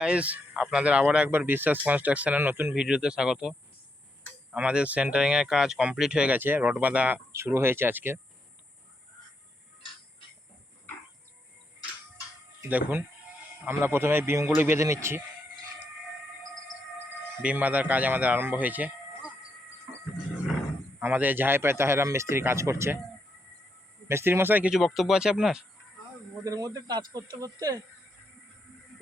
Guys, আপনাদের আবার একবার বিশ্বাস কনস্ট্রাকশনের নতুন ভিডিওতে স্বাগত। আমাদের সেন্টারিং এর কাজ কমপ্লিট হয়ে গেছে, রড বাঁধা শুরু হয়েছে আজকে। দেখুন, আমরা প্রথমে বিমগুলো বেঁধে নিচ্ছি। বিম বাঁধার কাজ আমাদের আরম্ভ হয়েছে। আমাদের জাহাইপায় তাহেরাম মিস্ত্রি কাজ করছে। মিস্ত্রি মশাই, কিছু বক্তব্য আছে আপনার? ওদের মধ্যে কাজ করতে করতে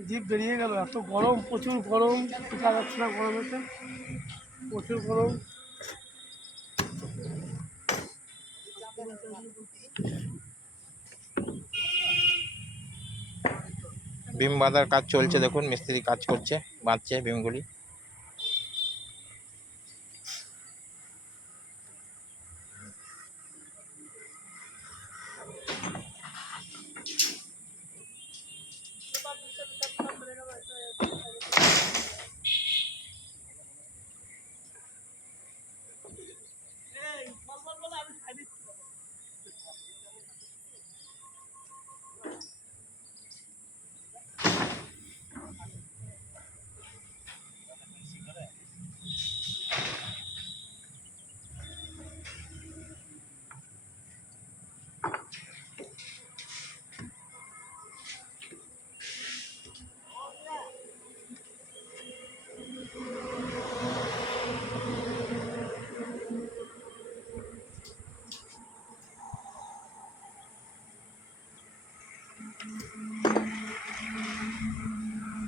জিভ বেরিয়ে গেল। এত গরম, প্রচুর গরম, টিকা যাচ্ছে না গরমেতে, প্রচুর গরম। বিম বাঁধার কাজ চলছে, দেখুন মিস্ত্রি কাজ করছে, বাঁধছে বিমগুলি।